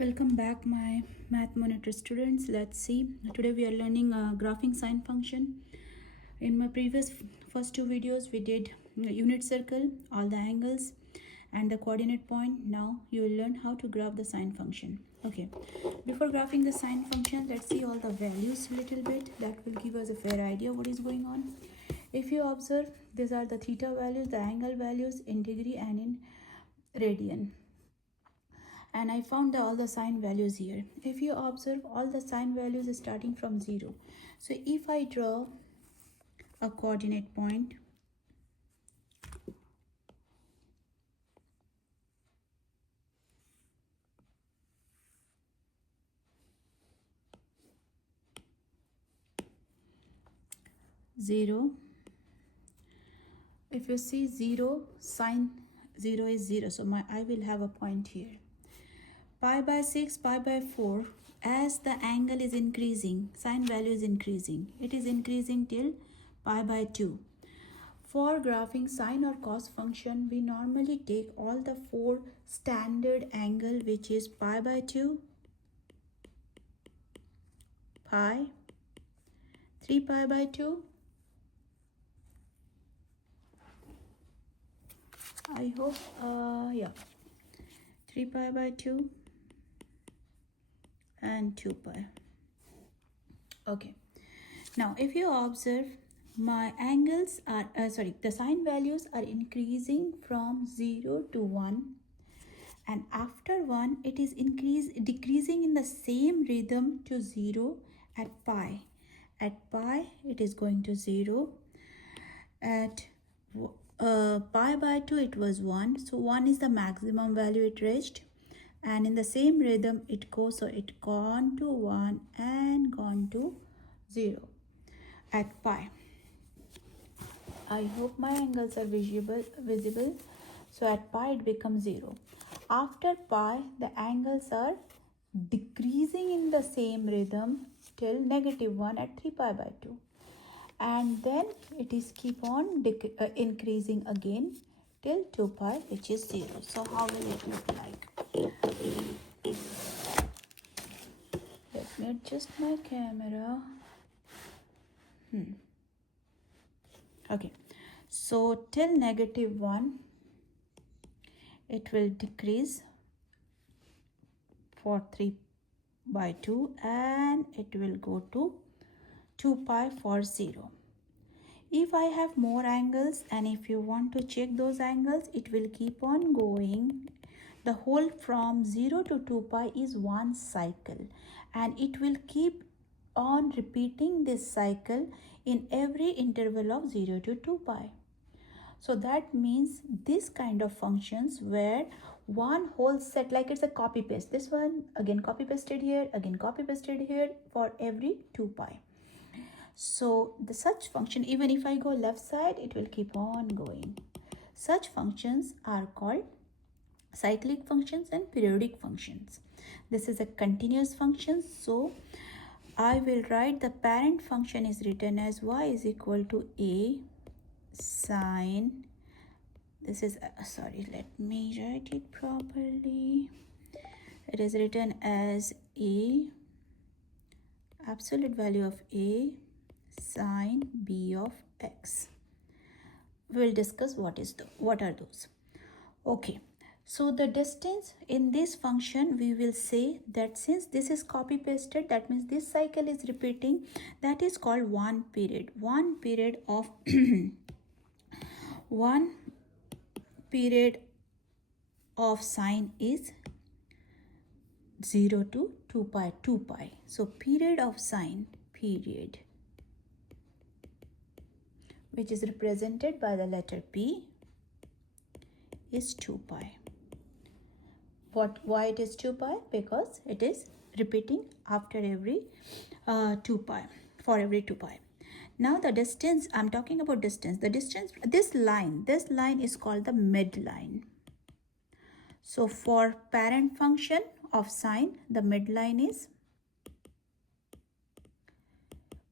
Welcome back, my math monitor students. Let's see. Today we are learning graphing sine function. In my previous first two videos, we did unit circle, all the angles, and the coordinate point. Now you will learn how to graph the sine function. Okay. Before graphing the sine function, let's see all the values a little bit. That will give us a fair idea what is going on. If you observe, these are the theta values, the angle values in degree and in radian. And I found all the sine values here. If you observe, all the sine values is starting from 0. So if I draw a coordinate point, zero, if you see 0, sine 0 is 0, so I will have a point here. Pi by 6, pi by 4, as the angle is increasing, sine value is increasing. It is increasing till pi by 2. For graphing sine or cos function, we normally take all the four standard angle, which is pi by 2, pi, 3 pi by 2, I hope, 3 pi by 2, and 2 pi. Okay. Now, if you observe, my angles are, the sine values are increasing from 0 to 1. And after 1, it is decreasing in the same rhythm to 0 at pi. At pi, it is going to 0. At pi by 2, it was 1. So 1 is the maximum value it reached. And in the same rhythm, it goes. So it gone to 1 and gone to 0 at pi. I hope my angles are visible. So at pi, it becomes 0. After pi, the angles are decreasing in the same rhythm till -1 at 3 pi by 2. And then it is keep on increasing again till 2 pi, which is 0. So how will it look like? Let me adjust my camera. Okay, so till -1, it will decrease for 3 by 2 and it will go to 2 pi for 0. If I have more angles and if you want to check those angles, it will keep on going. The whole from 0 to 2 pi is one cycle, and it will keep on repeating this cycle in every interval of 0 to 2 pi. So that means this kind of functions where one whole set, like it's a copy paste. This one again copy pasted here, again copy pasted here for every 2 pi. So the such function, even if I go left side, it will keep on going. Such functions are called cyclic functions and periodic functions. This is a continuous function, so I will write the parent function is written as y is equal to a sine, this is let me write it properly. It is written as a absolute value of a sine b of x. We'll discuss what are those. Okay, so the distance in this function, we will say that since this is copy pasted, that means this cycle is repeating. That is called one period. One period of one period of sine is 0 to 2 pi, 2 pi. So period of sine, period, which is represented by the letter P, is 2 pi. Why it is 2 pi? Because it is repeating after every 2 pi, for every 2 pi. Now the distance, I'm talking about distance. The distance, this line is called the midline. So for parent function of sine, the midline is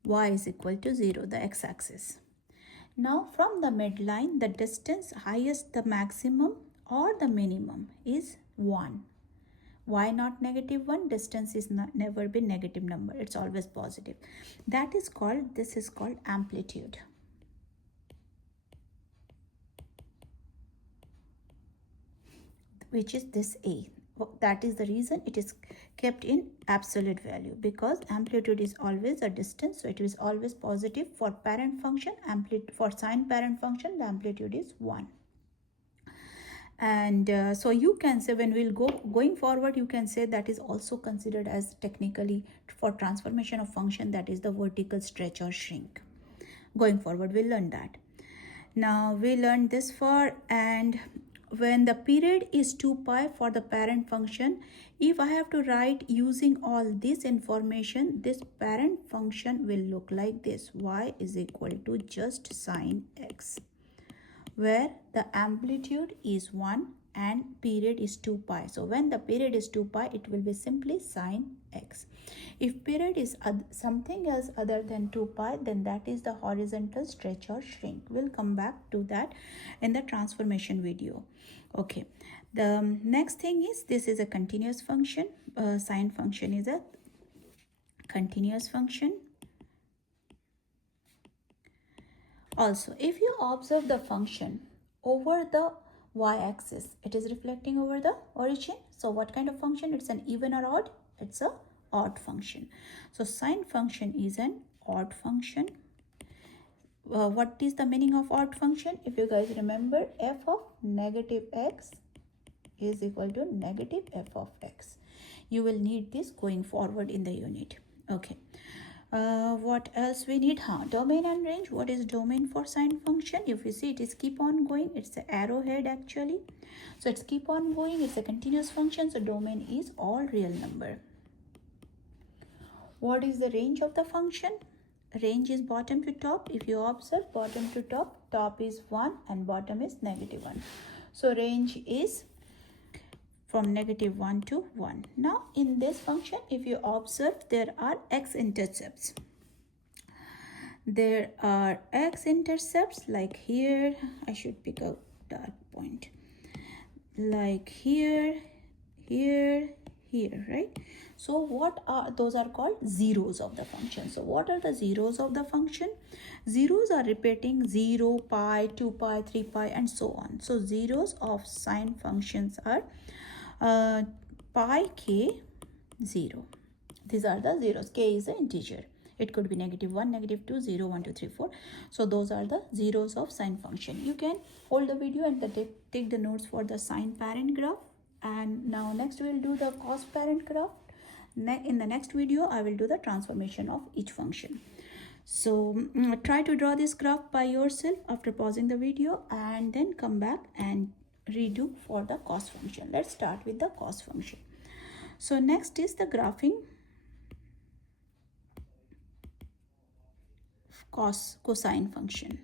y is equal to 0, the x-axis. Now from the midline, the distance highest, the maximum or the minimum is 1. Why not -1? Distance is never been negative number. It's always positive. This is called amplitude. Which is this A. That is the reason it is kept in absolute value, because amplitude is always a distance, so it is always positive. For parent function, for sine parent function, the amplitude is 1. And so you can say, when we'll going forward, you can say that is also considered as technically for transformation of function, that is the vertical stretch or shrink. Going forward, we'll learn that. Now we learned this far, and when the period is 2 pi for the parent function, if I have to write using all this information, this parent function will look like this. Y is equal to just sine x, where the amplitude is 1 and period is 2 pi. So when the period is 2 pi, it will be simply sine x. If period is something else other than 2 pi, then that is the horizontal stretch or shrink. We'll come back to that in the transformation video. Okay, the next thing is, this is a continuous function. Sine function is a continuous function. Also, if you observe the function over the y-axis, it is reflecting over the origin. So what kind of function? It's an even or odd? It's a odd function. So sine function is an odd function. What is the meaning of odd function? If you guys remember, f of negative x is equal to negative f of x. You will need this going forward in the unit. Okay. What else we need? Domain and range. What is domain for sine function? If you see, it is keep on going. It's the arrowhead actually. So it's keep on going. It's a continuous function. So domain is all real number. What is the range of the function? Range is bottom to top. If you observe, bottom to top, top is 1 and bottom is -1. So range is from -1 to 1. Now in this function, if you observe, there are x-intercepts. There are x-intercepts like here. I should pick a dark point. Like here, here, here, right? So what are those? Are called zeros of the function. So what are the zeros of the function? Zeros are repeating 0, pi, 2 pi, 3 pi, and so on. So zeros of sine functions are pi, k, 0. These are the zeros. K is an integer. It could be -1, -2, 0, 1, 2, 3, 4. So those are the zeros of sine function. You can hold the video and take the notes for the sine parent graph. And now next we will do the cos parent graph. In the next video, I will do the transformation of each function. So try to draw this graph by yourself after pausing the video, and then come back and redo for the cos function. Let's start with the cos function. So next is the graphing cosine function.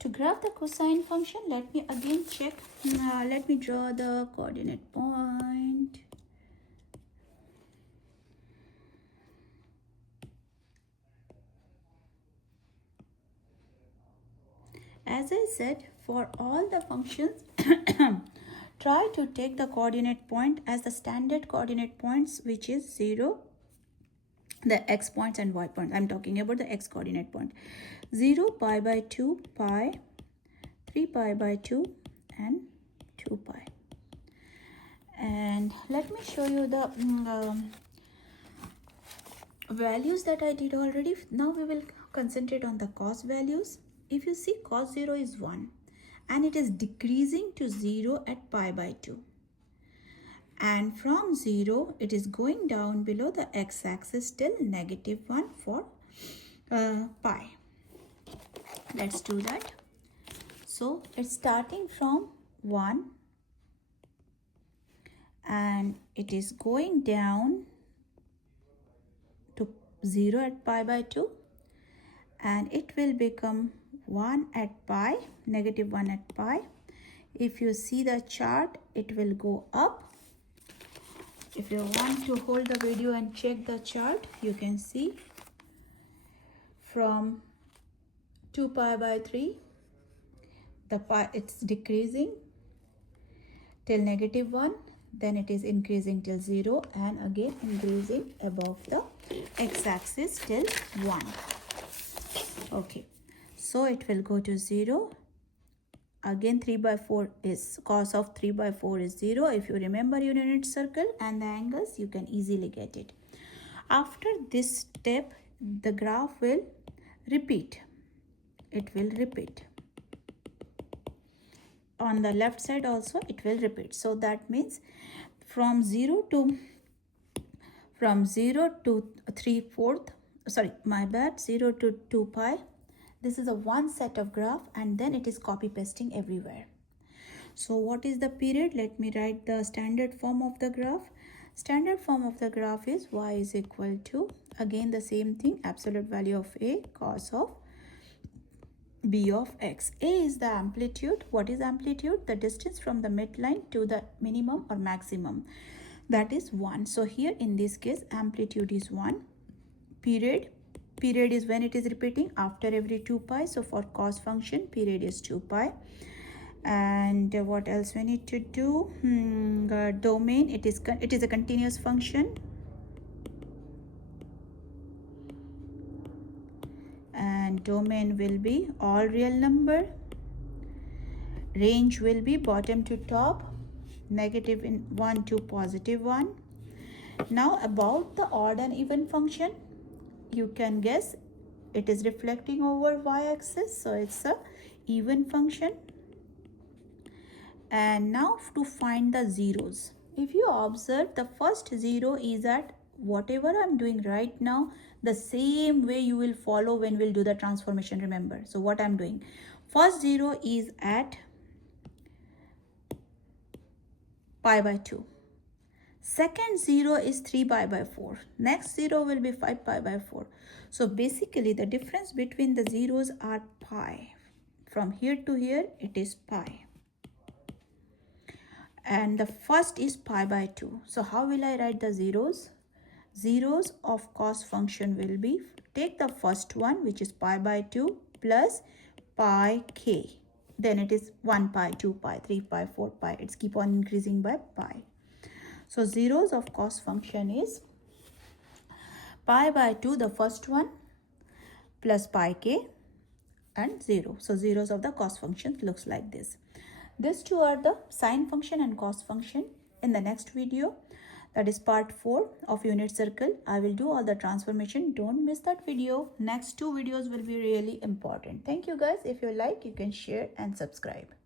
To graph the cosine function, let me again check. Let me draw the coordinate point. As I said, for all the functions, try to take the coordinate point as the standard coordinate points, which is 0, the x points and y points. I'm talking about the x coordinate point. 0, pi by 2, pi, 3 pi by 2, and 2 pi. And let me show you the values that I did already. Now we will concentrate on the cos values. If you see, cos 0 is 1 and it is decreasing to 0 at pi by 2. And from 0, it is going down below the x-axis till -1 for pi. Let's do that. So it's starting from 1 and it is going down to 0 at pi by 2, and it will become 1 at pi, -1 at pi. If you see the chart, it will go up. If you want to hold the video and check the chart, you can see from 2 pi by 3, the pi, it's decreasing till -1, then it is increasing till 0, and again increasing above the x-axis till 1. Okay, so it will go to 0. Again 3/4 is, cos of 3/4 is 0. If you remember your unit circle and the angles, you can easily get it. After this step, the graph will repeat. It will repeat. On the left side also it will repeat. So that means from 0 to 3/4, sorry, my bad, 0 to 2 pi, this is a one set of graph, and then it is copy pasting everywhere. So what is the period? Let me write the standard form of the graph. Standard form of the graph is y is equal to, again the same thing, absolute value of a cos of b of x. A is the amplitude. What is amplitude? The distance from the midline to the minimum or maximum. That is 1. So here in this case, amplitude is 1. Period is when it is repeating after every 2 pi. So for cos function, period is 2 pi. And what else we need to do? Domain, it is a continuous function. And domain will be all real number. Range will be bottom to top, -1 to +1. Now about the odd and even function, you can guess it is reflecting over y-axis, so it's a even function. And now to find the zeros, if you observe, the first 0 is at whatever I'm doing right now, the same way you will follow when we'll do the transformation, remember. So what I'm doing, first 0 is at pi/2. Second 0 is 3/4. Next 0 will be 5/4. So basically the difference between the zeros are pi. From here to here it is pi. And the first is pi/2. So how will I write the zeros? Zeros of cos function will be, take the first one, which is pi/2 plus pi k. Then it is 1 pi, 2 pi, 3 pi, 4 pi. It's keep on increasing by pi. So zeros of cos function is pi/2, the first one, plus pi k and 0. So zeros of the cos function looks like this. These two are the sine function and cos function. In the next video, that is part 4 of unit circle, I will do all the transformation. Don't miss that video. Next 2 videos will be really important. Thank you guys. If you like, you can share and subscribe.